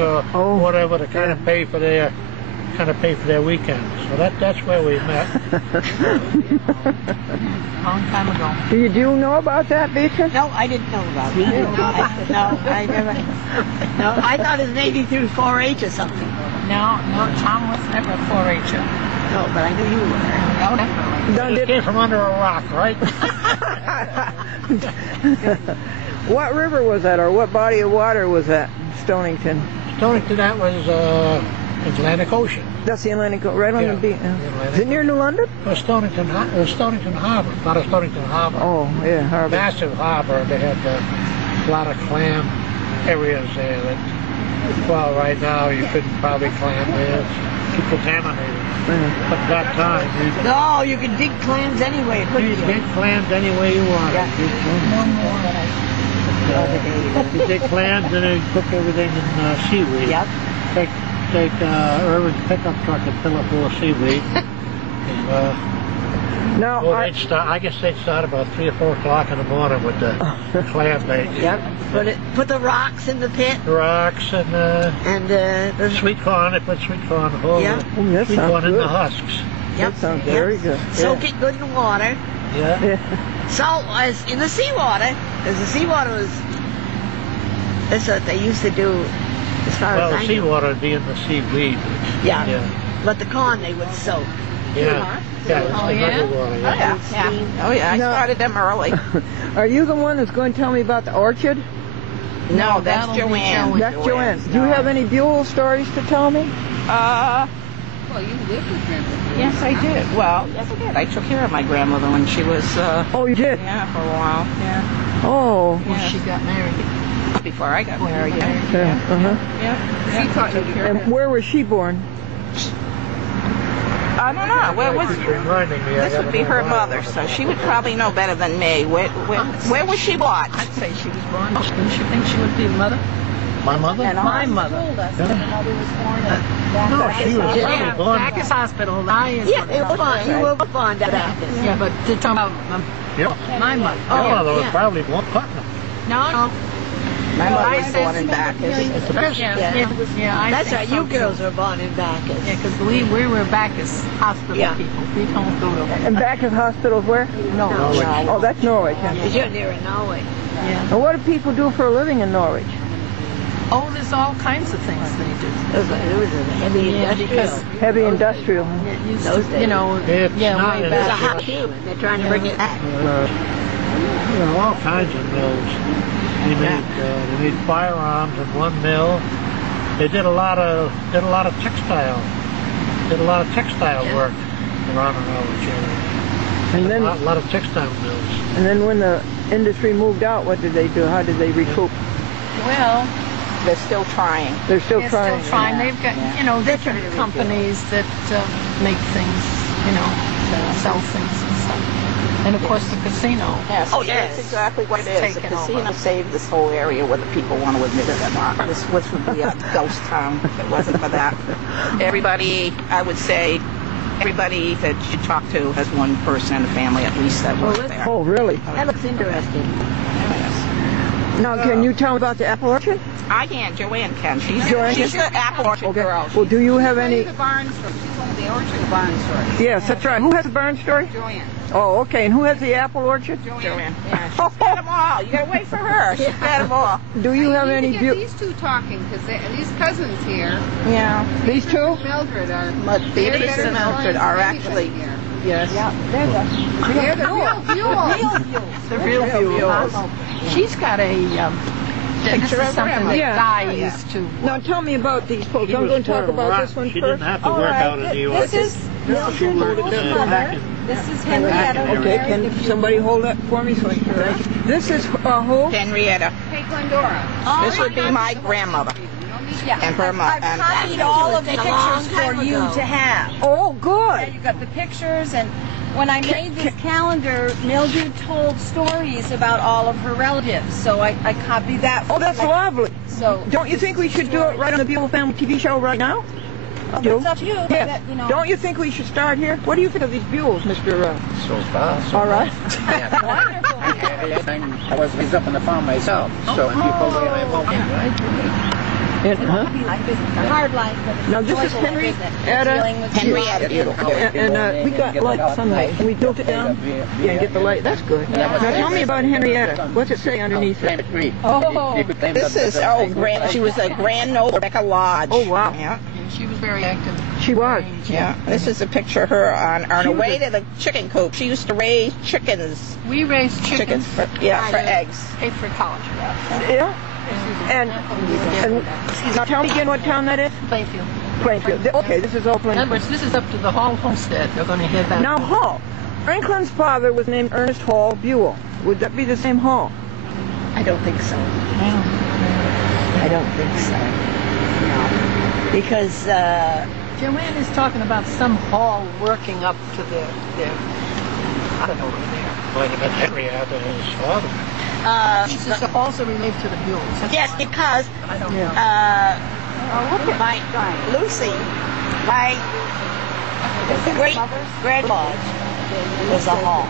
or whatever to kind of pay for their weekends. So that's where we met. Long time ago. Do you know about that, Beatrice? No, I didn't know about it. No, I never. No, I thought his maybe through 4-H or something. No, Tom was never a 4-H'er. No, but I knew you were. No, definitely. It came from under a rock, right? What river was that, or what body of water was that? Stonington. Stonington, that was Atlantic Ocean. That's the Atlantic Ocean, right on the beach. Is it near New London? It was Stonington Harbor, not a Stonington Harbor. Oh, yeah, harbor. Massive harbor. They had a lot of clam areas there that, well, right now you couldn't probably clam there. It's too contaminated. But at that time, no, you could dig clams anyway. You dig clams any way you want. Yeah. You dig clams and then you cook everything in seaweed. Yep. Take Irvin's pickup truck and fill it full of seaweed. Now, I guess they'd start about 3 or 4 o'clock in the morning with the clam bake. Yep. Put the rocks in the pit. Rocks and the sweet corn. They put sweet corn whole. Yeah. Sweet corn in the husks. That sounds very good. Soak it good in water. Yeah. So as in the seawater, because the seawater was. That's what they used to do. As far as the I know. seawater would be in the seaweed. Yeah. But the corn they would soak. Yeah. Yeah. Oh, yeah? Water, Oh, yeah. I started them early. Are you the one that's going to tell me about the orchard? No, that's Joanne. That's Joanne. Do you have any Buell stories to tell me? Well, you lived with grandmother. Yes, I did. Well, yes, I did. I took care of my grandmother when she was... oh, you did? Yeah, for a while. Yeah. Oh. When she got married. Before I got married, Yeah. Yeah. She taught you care. And where was she born? I don't know. Where was reminding me, this would be her mother, so she would probably know better than me. Where was she born? I'd say she was born. Didn't you think she would be the mother? My mother? And my mother. No, she was probably born. Bacchus Hospital. Yeah, it was fine. You were fond of Bacchus. Yeah, but to talk about my mother. Your mother was probably born Putnam. No. My mother was born in Bacchus. Yeah, that's right. You girls were born in Bacchus. Yeah, because we were Bacchus Hospital people. We don't go to. And Bacchus Hospital's where? Norwich. Oh, that's Norwich. Because you're near Norwich. Yeah. And what do people do for a living in Norwich? Oh, there's all kinds of things they do. It was a heavy industrial. Heavy industrial. It used Those to, you know, It's way not- It was a back. hot tube, and they're trying to bring it back. All kinds of mills. They made firearms in one mill. They did a lot of textile. Did a lot of textile work around the Norwich area. And then, A lot of textile mills. and then when the industry moved out, what did they do? How did they recoup? Well, They're still trying. They're still they're trying. still trying. They've got, different companies that make things, sell things and stuff. And of course the casino. Yes, Oh, yes. That's exactly what it is. The Taken casino over. saved this whole area, whether people want to admit it or not. This would be a ghost town if it wasn't for that. Everybody, I would say, everybody that you talk to has one person in the family at least that works there. Oh, really? That looks interesting. Now, can you tell me about the apple orchard? I can. Joanne can. She's Joanne the apple orchard girl. Well, do you have any? The barn story. She's one of the orchard barn stories. Yes, that's right. Who has the barn story? Joanne. Oh, okay. And who has the apple orchard? Joanne. Yeah, she's got them all. You gotta wait for her. She's got them all. Do you have need any? to get these two talking because these cousins here, Yeah. These two? Mildred, are But they're Beatrice better and Mildred stories are than actually. anything here. Yes. They're the real Buells. The real Buells. She's got a this Picture is of something grandma. that Yeah. Di used to. Now, tell me about these folks. She I'm was going to talk pouring about rock. this one She first. didn't have to work out in the orchard. This is She worked in the back in- This is Henrietta. Okay, can somebody hold that for me so I can write? This is who? Henrietta. Hey, Glendora. This would be my grandmother. And her mother. I've copied all of the pictures for you to have. Oh, Yeah, good. you got the pictures, and when I made this calendar, Mildred told stories about all of her relatives, so I copied that. Oh, that's lovely. So Don't you think we should do it right on the Buell Family TV show right now? it's up to you. Yes. That, Don't you think we should start here? What do you think of these Buells, Mr. So far, so All right. I was raised up on the farm myself, so when people were in my home, A hard life, but it's Now a this is joyful life, isn't it? Dealing with Henrietta Buell. And we got like sunlight. Can we tilt it down? Yeah, and get the light. That's good. Now tell me about Henrietta. What's it say underneath it? Oh, This is, she was a Grand Noble Rebecca Lodge. Oh, wow. Yeah. She was very active. She was. Yeah, this is a picture of her on her way to the chicken coop. She used to raise chickens. We raised chickens. For eggs. Paid for college. Yeah. And now tell me again what town that is? Plainfield. Plainfield. Okay, this is all In other Plainfield. words, this is up to the Hall homestead. They're going to hear that. Now Hall. Franklin's father was named Ernest Hall Buell. Would that be the same Hall? I don't think so. I don't think so. No. Because, Joanne is talking about some hall working up to the I don't know where they are. Might have been Henrietta and his father. She says the halls are related to the Buells. yes, because I don't know. my Lucy, my great grandmother was a hall.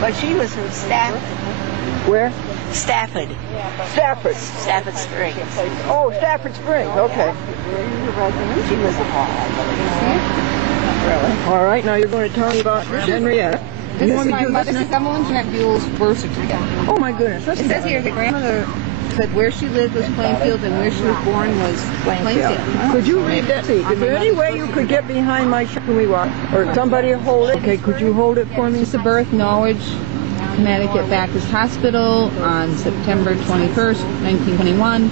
But she was from Stafford. Where? Stafford. Stafford. Stafford Springs. Oh, Stafford Springs. Okay. She was a hall. Really? All right. Now you're going to tell me about Henrietta. This You is want me my to do mother, this? Evelyn Jeanette Buell's birth certificate. Oh my goodness. That's It says here the grandmother said where she lived was Plainfield and where she was born was Plainfield. Could you read that? See, is there any way you could get behind my shirt when we walk, or somebody hold it? Okay, could you hold it for me? Place of birth, Norwich, Connecticut Baptist Hospital on September 21st, 1921.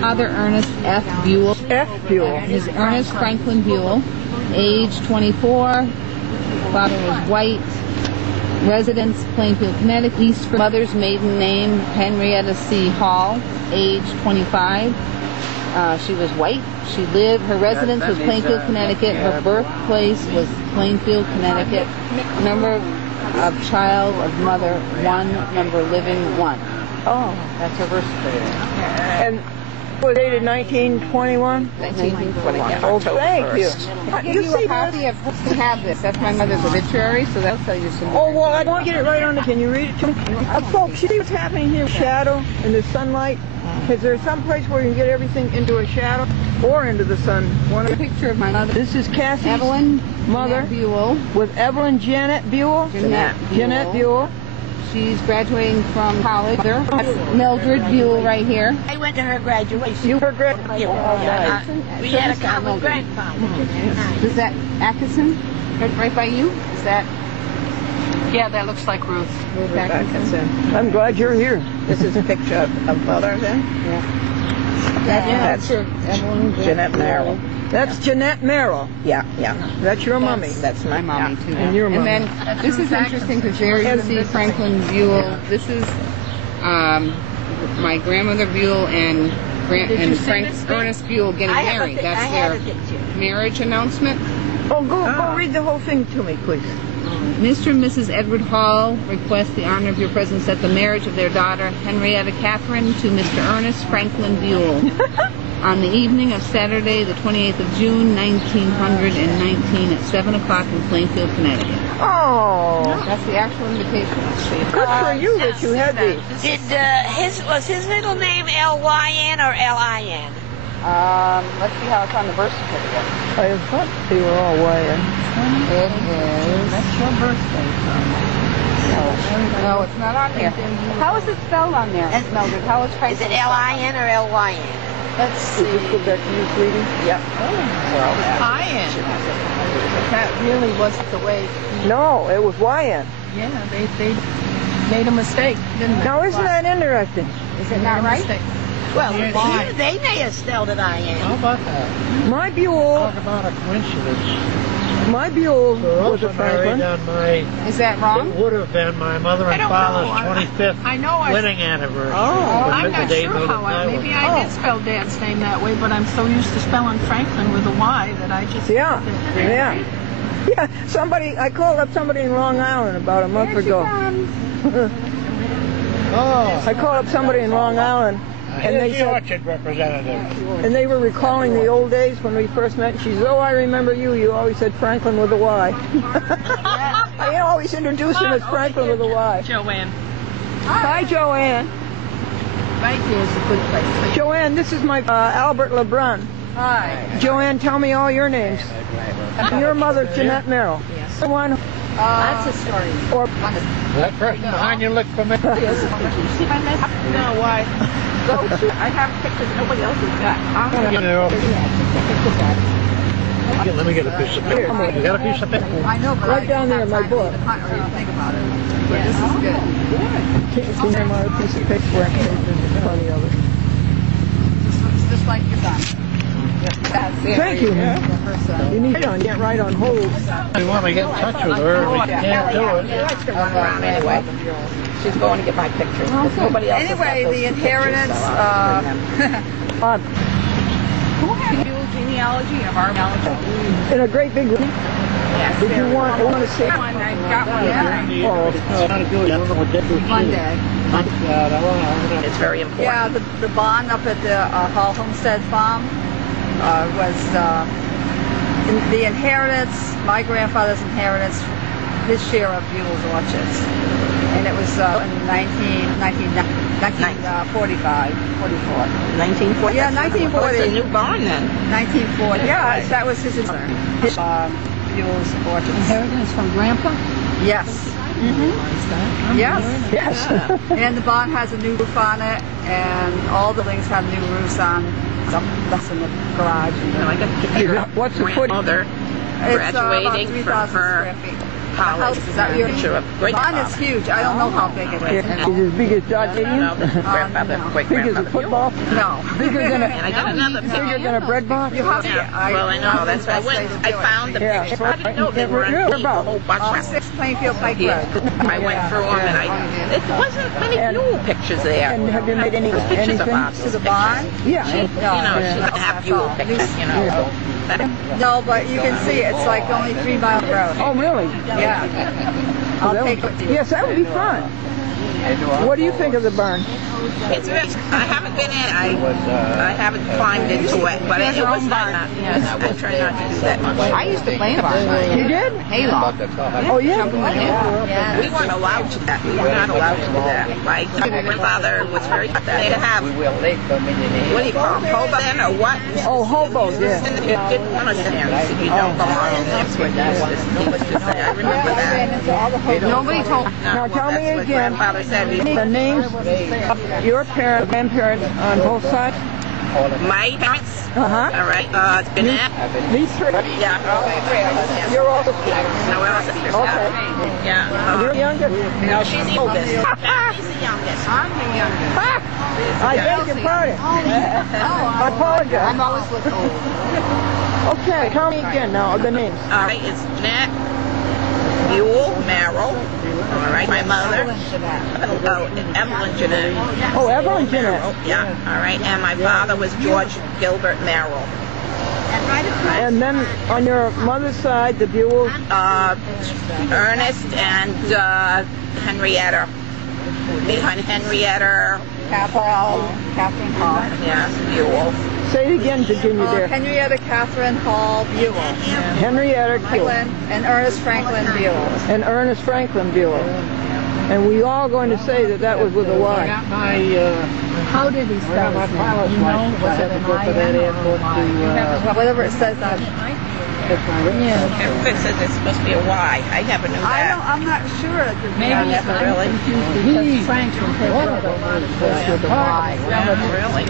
Father Ernest F. Buell. F. Buell. Ms. Ernest Franklin Buell, age 24. Father was white. Residence, Plainfield, Connecticut. Eastford. Mother's maiden name, Henrietta C. Hall, age 25. She was white. Her residence was Plainfield, Connecticut. Her birthplace was Plainfield, Connecticut. Number of child of mother 1, number living 1. Oh. That's her birth certificate. And was dated 1921? 1921. Oh, thank you. I'll give you a copy of to have this. That's my mother's obituary, so that'll tell you some. Oh, well, I won't get it right on the... Can you read it to me? Folks, you see what's happening here? Shadow and the sunlight? Is there some place where you can get everything into a shadow or into the sun? A picture of my mother. This is Cassie's Evelyn mother Jeanette Buell. with Evelyn Janet Buell. Jeanette Buell. She's graduating from college. Mildred Buell right here. I went to her graduation. You were great. We had a common grandfather. Is that Atkinson? Right by you? Is that Yeah, that looks like Ruth. Ruth Atkinson? I'm glad you're here. This is a picture of mother then. That's Evelyn Jeanette Merrill. That's Jeanette Merrill. Yeah. That's your mummy. That's my Mommy too. And your And mommy. then this is interesting because there you see Franklin Buell. This is my grandmother Buell and Ernest Buell getting married. That's their marriage announcement. Oh, go read the whole thing to me, please. Mr. and Mrs. Edward Hall request the honor of your presence at the marriage of their daughter Henrietta Catherine to Mr. Ernest Franklin Buell on the evening of Saturday, the 28th of June, 1919 at 7 o'clock in Plainfield, Connecticut. Oh, That's the actual invitation. good for you that you had these. Was his middle name L-Y-N or L-I-N? Let's see how it's on the birth certificate. I thought they were all YN. It is. That's your birthday, No, it's not on there. How is it spelled on there, Mildred? How is Is Franklin? it L-I-N or L-Y-N? Let's see. Just go back to you, sweetie. Yep. Iron. That really wasn't the way. No, it was YN. Yeah, they made a mistake, didn't they? Now, isn't that interesting? Is it not right? Mistake. Well, Why? they may have spelled it I-N. How about that? My Buell Talk about a coincidence. was a Also married Franklin. on my... Is that wrong? It would have been my mother and don't father's know. 25th I know wedding anniversary. I'm The not day sure they how lived maybe in I did spell Dad's name that way, but I'm so used to spelling Franklin with a Y that I just... Yeah, yeah. Yeah, I called up somebody in Long Island about a month ago. Oh, I called up somebody in Long Island, and they the said, orchard representative. and they were recalling the old days when we first met. She said, "Oh, I remember you. You always said Franklin with a Y." I always introduced him as Franklin with a Y. Joanne. Hi, Joanne. Right here is a good place. Joanne, this is my Albert LeBrun. Hi. Joanne, tell me all your names. Your mother, Jeanette Merrill. Yes. The one, That's a story. or That person behind you looked familiar. See my message? No, why? I have pictures nobody else has got. You know. Let me get a piece of paper. You got a piece of paper? I know, but right down there in my book. think about it. Yeah, this is good. Can you name out a piece of paper? There's plenty of it. This looks just like your son. Thank you. You need to get right on hold. We want to get in touch with her. We can't do it. Run around anyway. She's going to get my pictures. Nobody else has got Anyway, those the two inheritance, pictures. Who had genealogy and genealogy? In a great big room. Yes. Did you want to see? I've got one here. Oh, Monday. It's very important. yeah, the barn up at the Hall Homestead Farm was the inheritance, my grandfather's inheritance, his share of Buell's Orchards. And it was in 1945, 44. 1940. Yeah, 1940. It's a new barn then. 1940. Yeah, that was his Buell's Orchards. Inheritance from Grandpa? Yes. Yes. yes. And the barn has a new roof on it, and all the buildings have new roofs on. That's in the garage. I got a picture of What's the my foot? mother It's about graduating 3,000 from her square feet. college. Is that your Picture of great barn is huge. I don't know how big it is. Is as big as Dodge No, Stadium? this is grandfather, great Big as a grandfather. football? No. Bigger than And I a got another bigger picture. than a bread box? You have to. Yeah, well, I know. That's why I went. I found the Yeah. pictures. I didn't know they were Yeah, antique, a whole bunch of 6 Plainfield Pike Yeah. Road. I went through them and it wasn't many And- Buell pictures there. And have you made any There's pictures of anything? Bob's To the barn? Yeah. You know, she doesn't have Buell pictures, you know. No, but you can see it's like only 3 mile road. Oh, really? Yeah. I'll take it to you. Yes, that would be fun. What do you think of the barn? It's very, I haven't been in, I haven't climbed into it, but it was not, yes, I try not to do that much. I used to play in a barn. You did? Hayloft. Oh, yeah. We weren't allowed to do that. We were not allowed to do that. My grandfather was very, they have, what do you call them, hobo then or what? Oh, hobos, yeah. It didn't want us in there. He said, you don't belong in there. That's what he used to say. I remember that. Nobody told. Now tell me That's what again, grandfather said. the names of your parents, grandparents on both sides? My parents, Uh-huh. all right, Jeanette, These three? yeah, yeah. You're all the No, we're all sisters. Okay. Yeah. You're younger? No, she's the oldest. She's the youngest. I'm the youngest. Ah! I beg your pardon. I apologize. I'm always looking old. Okay, tell me again now the names. All right, it's Jeanette, Buell, Merrill. All right, my mother. Evelyn Jeanette. Oh, Evelyn Jeanette. Yeah, all right. And my father was George Gilbert Merrill. And then on your mother's side, the Buells. Ernest and Henrietta. Behind Henrietta, Catherine Hall. yes, Buell. Say it again, Virginia, dear. Henrietta Catherine Hall Buell. Henrietta Buell Franklin and Ernest Franklin Buell. and Ernest Franklin Buell. And we all going to say that that was with a I Y. got my, How did he spell my his name? pilot's You know, license. I was had it to an go for that I-N or airport a to, Whatever it says on. get my written Yeah. If it says it's supposed to be a Y, I never knew that. I'm not sure. Maybe I never really. because Franklin Page wrote a lot of books with a Y. Really?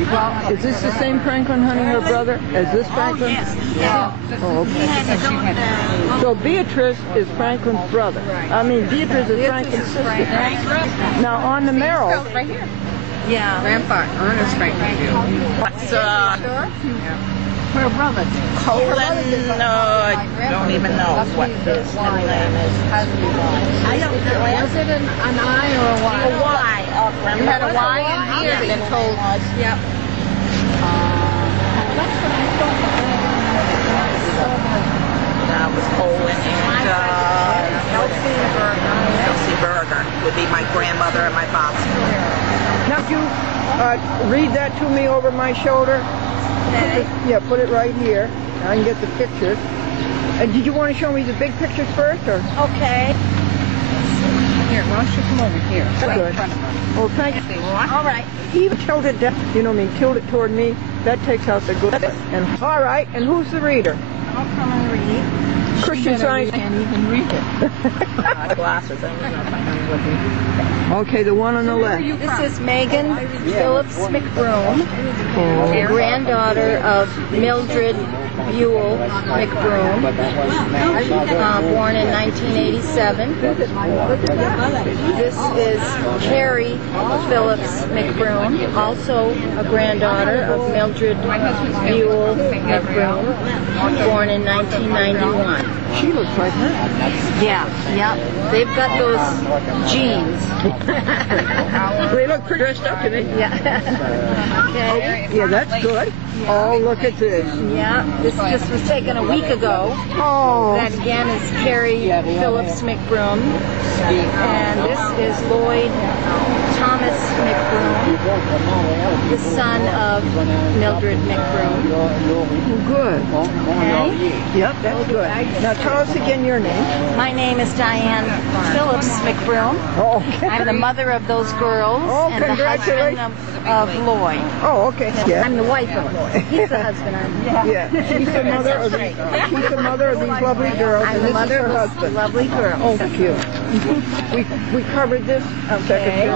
Is this the same Franklin, honey, her brother? Is this Franklin? Yeah. Oh, okay. So Beatrice is Franklin's brother. I mean, Beatrice is Franklin's sister. Now on the Merrill, Right here. Yeah. Grandpa Ernest Franklin Buell. What's Her brother. Colin? Don't even know what his middle name is. I don't know. Was it an I or a Y? A Y. You had a Y in here and then told us. Yep. That was Colin and Elsie Berger would be my grandmother and my father. now could you read that to me over my shoulder? Yeah, put it right here. I can get the pictures. And did you want to show me the big pictures first, or? Okay. Here, why don't you come over here? Good. Well, thank you. All right. Even tilt it down, you know what I mean, tilt it toward me, that takes out the good. And all right, and who's the reader? I'll come and read. Christian Science. Can't even read it. Glasses. Okay, the one on the left. This is Megan Phillips McBroom, granddaughter of Mildred Buell McBroom, born in 1987. This is Carrie Phillips McBroom, also a granddaughter of Mildred Buell McBroom, born in 1991. She looks like her. Yeah. They've got those genes. They look pretty dressed up to me. Yeah. Okay. Yeah, that's good. Oh, look at this. Yeah. This was taken a week ago. Oh. That again is Carrie Phillips McBroom. And this is Lloyd Thomas McBroom, the son of Mildred McBroom. Good. Okay. Yep, that's good. Now tell us again your name. My name is Diane Phillips McBroom. Oh, okay. I'm the mother of those girls Oh, and the husband of Lloyd. Oh, okay. Yeah. I'm the wife of Lloyd. He's the husband. Yeah. She's the mother of these. She's the mother of these lovely girls, I'm and the this mother is her of husband. those lovely girls. Oh, cute. We covered this. Second page.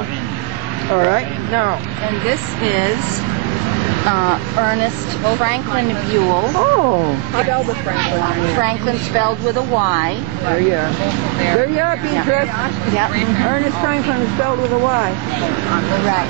All right. Now. And this is Ernest Franklin Buell. Oh. Spelled with Franklin. Franklin spelled with a Y. There you are. There you are, Beatrice. Yep. Ernest Franklin is spelled with a Y. Right.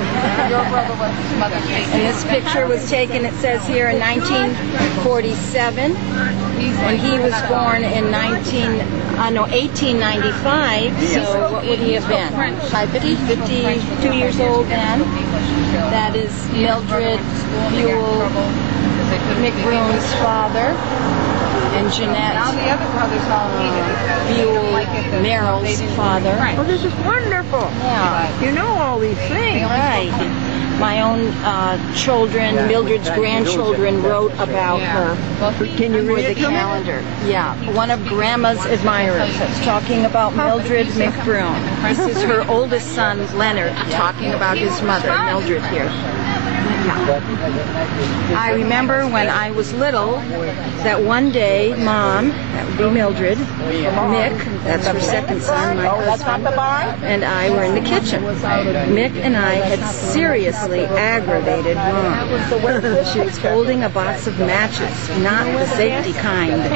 Your brother was his mother's name. And this picture was taken, it says here, in 1947. And he was born in 1895. So what would he have been? 52 years old then. That is Mildred Buell McBroom's father. And Jeanette Buell Merrill's father. Oh, this is wonderful. Yeah. You know all these things. Right. My own children, Mildred's grandchildren, wrote about her. Can you for read the it to me? calendar? Yeah. One of Grandma's admirers talking about Mildred McBroom. This is her oldest son, Leonard, talking about his mother, Mildred here. I remember when I was little that one day Mom, that would be Mildred, Mick, that's her second son, my husband, and I were in the kitchen. Mick and I had seriously aggravated Mom. She was holding a box of matches, not the safety kind.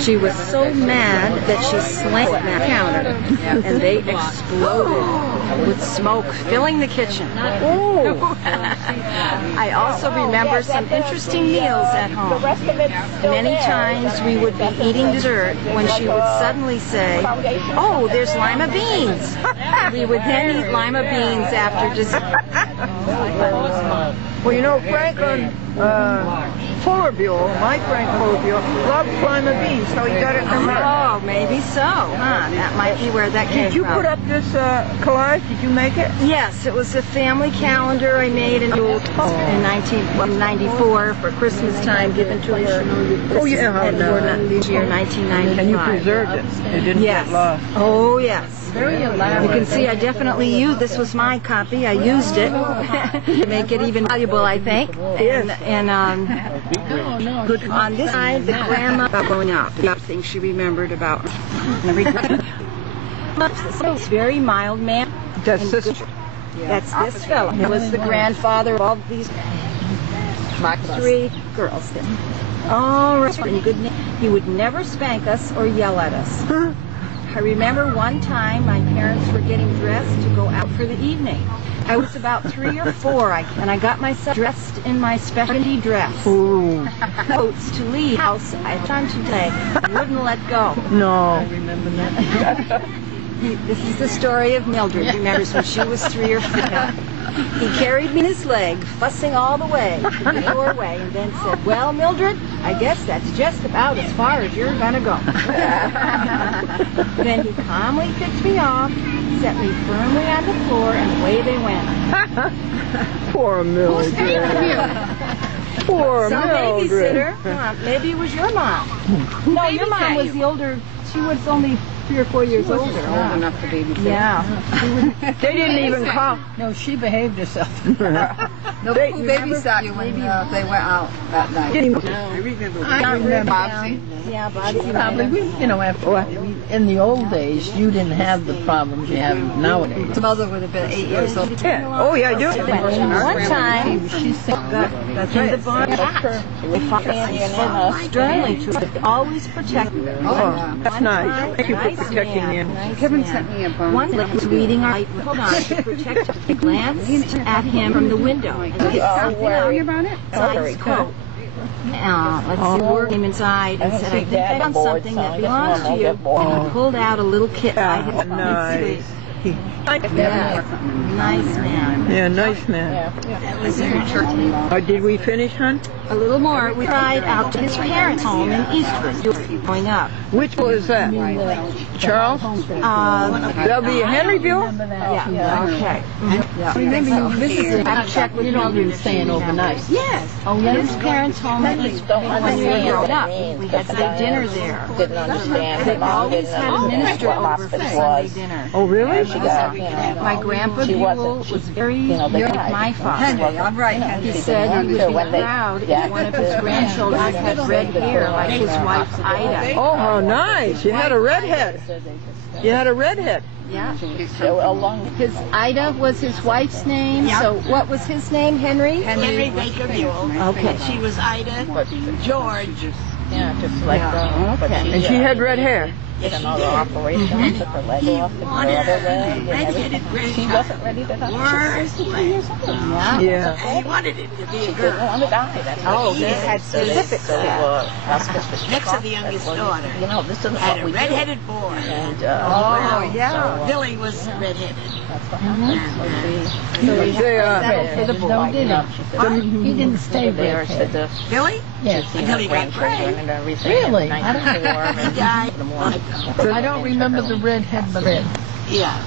She was so mad that she slammed the counter, and they exploded with smoke filling the kitchen. Oh. I also remember some interesting meals at home. Many times we would be eating dessert when she would suddenly say, "Oh, there's lima beans." We would then eat lima beans after dessert. Well, you know, Franklin Fuller Buell, my Frank Fuller Buell, loved lima beans, so he got it from her. Oh, maybe so, huh? That might be where that came from. Did you put up this collage? Did you make it? Yes, it was a family calendar I made in 1994 for Christmas time, given to her. Oh, yeah. This year, 1995. And you preserved it. It didn't Yes. get lost. Oh, yes. You can see I definitely used, this was my copy, I used it to make it even valuable, I think. And on this side, the grandma going up, the things she remembered about her. This very mild man. That's this. That's this fellow. He was the grandfather of all these three girls. All right. In good name. He would never spank us or yell at us. I remember one time my parents were getting dressed to go out for the evening. I was about 3 or 4, and I got myself dressed in my specialty dress. Ooh. Coats to leave house. I had time to play. I wouldn't let go. No. This is the story of Mildred. He remembers when she was 3 or 4. He carried me in his leg, fussing all the way to the doorway, and then said, "Well, Mildred, I guess that's just about as far as you're gonna go." Then he calmly picked me off, set me firmly on the floor, and away they went. Poor Mildred. Poor Some Mildred. babysitter. Maybe it was your mom. No, your mom was the older. She was only 3 or 4 years older. Old enough to babysit. Yeah. They didn't even come. No, she behaved herself. No, who babysat you when they went out that night? I remember Bobsy. Yeah, Bobsy. Probably, after in the old days, you didn't have the problems you have nowadays. His mother would have been 8 years old. Yeah. Oh, yeah, I do. One time, That's in right. the barn, we fought sternly to always protect her. Oh, that's nice. Thank you for protecting him. Kevin sent me a bone. One that was reading our hold on to protect her. He glanced at him from the window and picked something out inside his coat. Let's see, the word came inside and said, I think I found something that belongs to you. And he pulled out a little kit by his Nice. Yeah, nice man. Yeah, nice man. Did we finish, hon? A little more. We tried out to his parents' home in Eastwood growing up. Which one is that? Charles? That'll be Henryville? Yeah. Okay. I remember you visited. I checked with You were staying overnight. Yes. Oh, yeah. His parents' home in Eastwood when we were growing up. We had Sunday dinner there. Didn't understand. They always had a minister over for Sunday dinner. Oh, really? My grandpa Buell was very near my father. Henry, I'm right, Henry. He said he would be proud if one of his grandchildren had red hair like his wife Ida. Oh, how nice. You had a redhead. You had a redhead. Yeah. His Ida was his wife's name. So what was his name? Henry? Henry Baker Buell. Okay. She was Ida George. Yeah, just like And she had red hair. did another operation, took her leg off, and her other leg, and everything. She wasn't ready to die. She was 2 years old. Yeah. He wanted it to be a She girl. didn't want to die. That's what He had specific hospice was Next to the youngest daughter. You know, this isn't Had what a we do. redheaded boy. And, yeah. Billy was redheaded. They, For the boy, he didn't stay there. there. Billy? Yes. Until he got gray. Really? He died. I don't remember the redhead, but red. Yeah.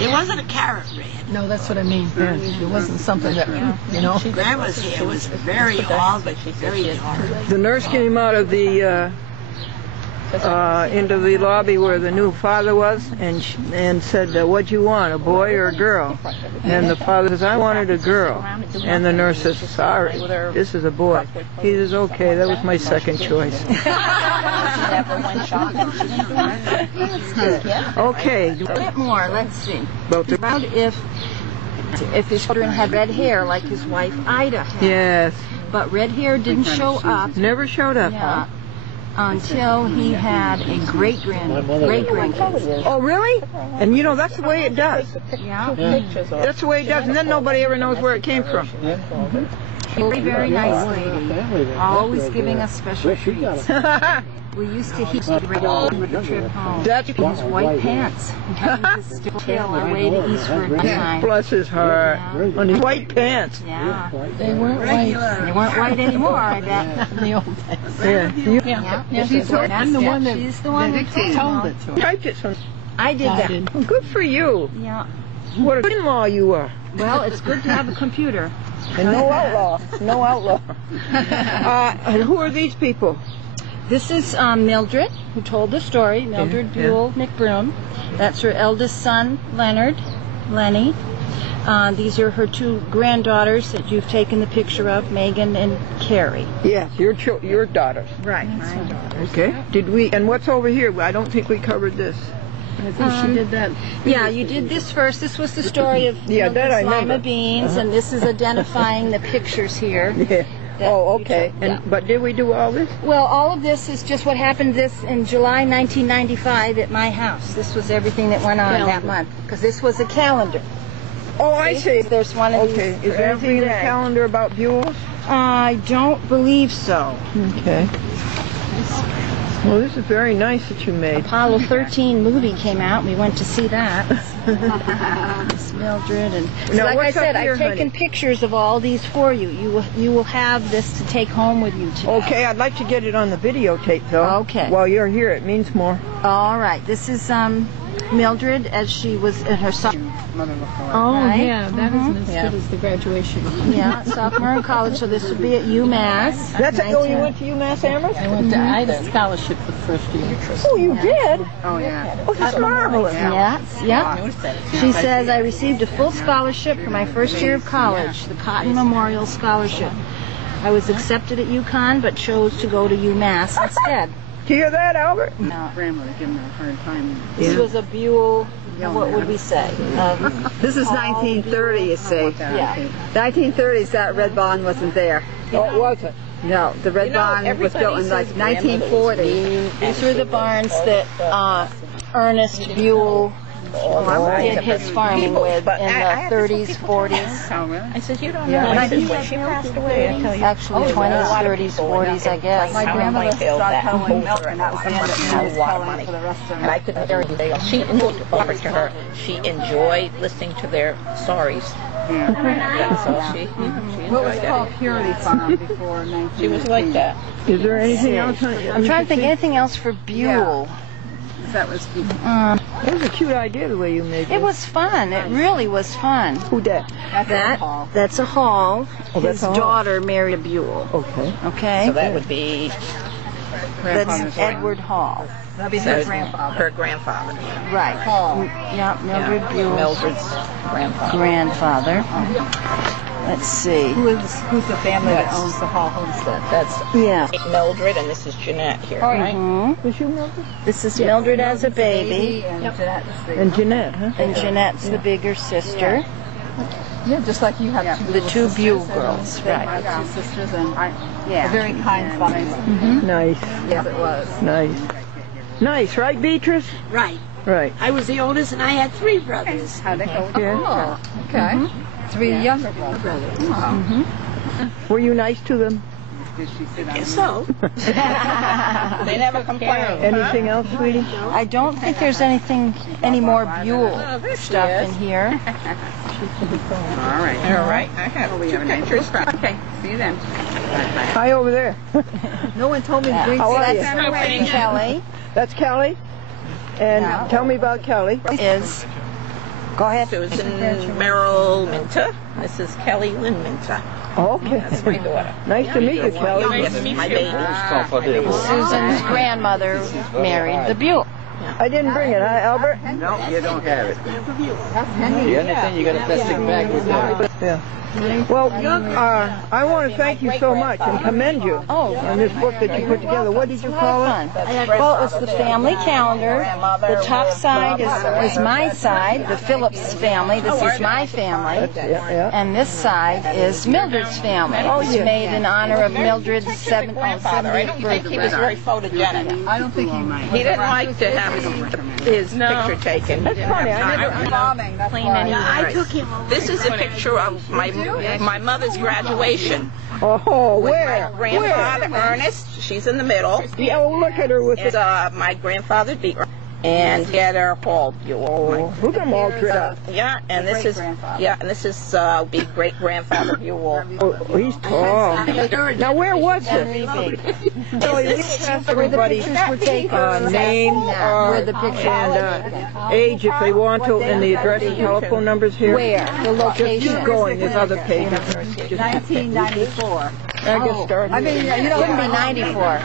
It wasn't a carrot red. No, that's what I mean. It wasn't something that, you know. Grandma's hair was very all, but very dark. the nurse came out of the into the lobby where the new father was, and said, "What'd you want, a boy or a girl?" And the father says, "I wanted a girl." And the nurse says, "Sorry, this is a boy." He says, "Okay, that was my second choice." Okay. A bit more. Let's see. About the- About if his children had red hair like his wife Ida had. Yes. But red hair didn't show up. Never showed up. Yeah. Until he had a great grandkid. Oh, really? And you know, that's the way it does. Yeah. That's the way it does. And then nobody ever knows where it came from. Very, very nice lady. Always giving us special treats. We used to heat the trip home. That's His white pants. Having to still tail our way to Eastford one time. bless his heart. On his white pants. Yeah. They weren't white They weren't white anymore, I bet. in the old days. Yeah. You Yeah. I'm the one that She's the one that told it to her. typed it some. I did that. Well, good for you. Yeah. What a good in-law you are. Well, it's good to have a computer. And no outlaw. No outlaw. And who are these people? This is Mildred, who told the story. Mildred Buell McBroom. That's her eldest son, Lenny. These are her two granddaughters that you've taken the picture of, Megan and Carrie. Yes, your daughters. Right. Okay. Did we? And what's over here? I don't think we covered this. I think she did that. Yeah, you did this first. This was the story of Yeah, that I Mildred's lima remember. beans, and this is identifying the pictures here. Yeah. that Oh, you okay. took. And but did we do all this? Well, all of this is just what happened this in July 1995 at my house. This was everything that went on that month, because this was a calendar. Oh, I see. There's one of Okay. these Is there anything in the day. calendar about Buell? I don't believe so. Okay. Well, this is very nice that you made. Apollo 13 movie came out. We went to see that. Miss Mildred and Now, like I what's up said, here, I've taken honey? pictures of all these for you. You will have this to take home with you today. Okay, I'd like to get it on the videotape, though. Okay. While you're here, it means more. All right. This is Mildred as she was in her sophomore. Oh, Right? yeah, that isn't as good as the graduation. Yeah, sophomore in college. So this would be at UMass. That's it. Oh, you went to UMass Amherst? I went to Ida Scholarship for Oh, you did? Oh, yeah. Oh, that's marvelous. Yes, yeah. She says, I received a full scholarship for my first year of college, the Cotton Memorial Scholarship. I was accepted at UConn, but chose to go to UMass instead. Do you hear that, Albert? No. Grandmother giving her a hard time. This was a Buell, what would we say? This is 1930, you see. Yeah. 1930s, that red barn wasn't there. Oh, it wasn't. No, the red barn was built in like 1940. These were the barns that Ernest Buell did his farming with in the 30s, 40s. Oh, really? I said, you don't know. I said, when she passed away, I tell you. Actually, 20s, 30s, 40s, I guess. My grandmother stopped peddling milk, and that was the end of Had a lot of money. for the rest of And I couldn't very well. She offered to her. She enjoyed listening to their stories. That's all she What was enjoyed called that. Purity Farm before 19? She was like that. Is there anything else? I'm trying to think anything else for Buell. That was It was a cute idea the way you made it. It was fun. It really was fun. Who that? That's a hall. Oh, that's His a hall. daughter married a Buell. Okay. Okay? So that would be That's Edward Hall. That'd be her grandfather. her grandfather. Right. Yeah, Mildred Buell's Mildred's grandfather. grandfather. Let's see. Who's the family that owns the Hall Homestead? That's Yeah. Mildred, and this is Jeanette here, right? Was you Mildred? This is Mildred as a baby, And Jeanette is the... And Jeanette, huh? and Jeanette's the bigger sister. Yeah, just like you have two The little two sisters. Buell girls, They right. have two sisters and a very kind father. Nice, Yes, it was. nice. Nice, right, Beatrice? Right. Right. I was the oldest and I had 3 brothers. How'd it go? Yeah. Oh, okay. 3 younger brothers. Oh. Were you nice to them? Did she sit Guess so. They never complained. Anything else, sweetie? I don't think there's any more Buell stuff in here. All right. All right, I have We have two a nice pictures. Okay, see you then. Hi over there. No one told me to bring How are you? That's Kelly. That's Kelly. And tell me about Kelly. Is go ahead. Susan Merrill Minta. This is Kelly Lynn Minta. Okay. That's my daughter. Nice to meet you, Kelly. This is my baby. Susan's grandmother married the Buell. I didn't bring it, huh, Albert? No, you don't have it. The only thing you got to plastic bag with that. Yeah. Well, I want to thank you so much and commend you on this book that you put together. What did you call it? Well, it was the family calendar. The top side is my side, the Phillips family. This is my family. Yeah. And this side is Mildred's family. It was made in honor of Mildred's 70th I don't think he was very photogenic. I don't think He didn't like to have his picture taken. That's funny. I never. bombing. That's why. I took him over. This is a picture of my mother's graduation. Oh, where? My grandfather, Ernest, she's in the middle. Yeah, oh, look at her with And, the. my grandfather, Beaver, and Gedder Hall Buell. Look at them all tripped up. Yeah, and this is be great grandfather Buell. Oh, he's tall. Now, where was this? So you ask everybody name where the picture and age if they want to, and the address and telephone numbers here. Where? The Just location. keep going. There's other pages. 1994. I get started. I mean, you know, Wouldn't be 94.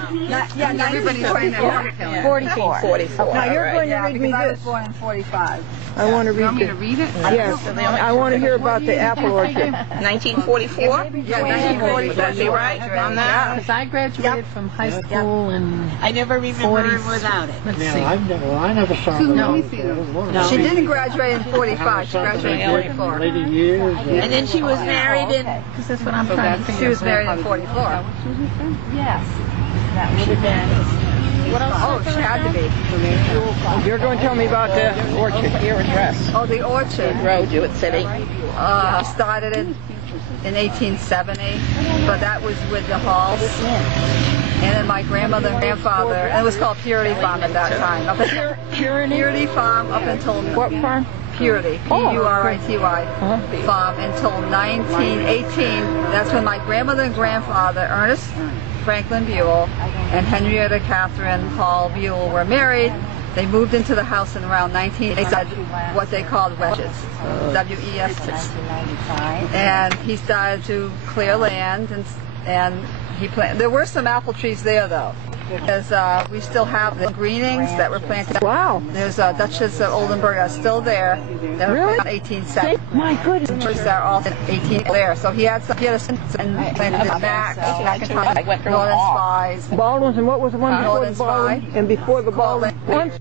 yeah, everybody's trying to 44. 44. Now you're going to read me I was this. born in 45. I want to read this. Read it? Yes, I want to hear about the apple orchard. 1944? Yeah, 1944. Would that be right on that? Because I graduated from high school and I never remember him without it. let's Yeah, see. I never saw them. She didn't graduate in 45. She graduated in 44. Later years. And then she was married in, because that's what I'm trying to She figure was married in 44. Yes. That would have been. What else? Oh, she had to be. You're going to tell me about the orchard. Your address. Oh, the orchard. Road, you at City. Started it in 1870, but that was with the Halls. And then my grandmother and grandfather, and it was called Purity Farm at that time. Up until, Purity Farm up until What farm? Purity, P-U-R-I-T-Y, farm until 1918. That's when my grandmother and grandfather, Ernest Franklin Buell and Henrietta Catherine Hall Buell, were married. They moved into the house in around 1980, what they called wedges, W-E-S-T. And he started to clear land, and he planted. There were some apple trees there though, Because we still have the greenings that were planted. Wow. There's Duchess of Oldenburg that's still there. That were Really? planted in 1870. My goodness. That are all 18 there. So he had a and planted in Mac, McIntyre, Northern Spies. Baldwin's, and what was the one before the Northern Spy. Baldwin? And before the Baldwin? Once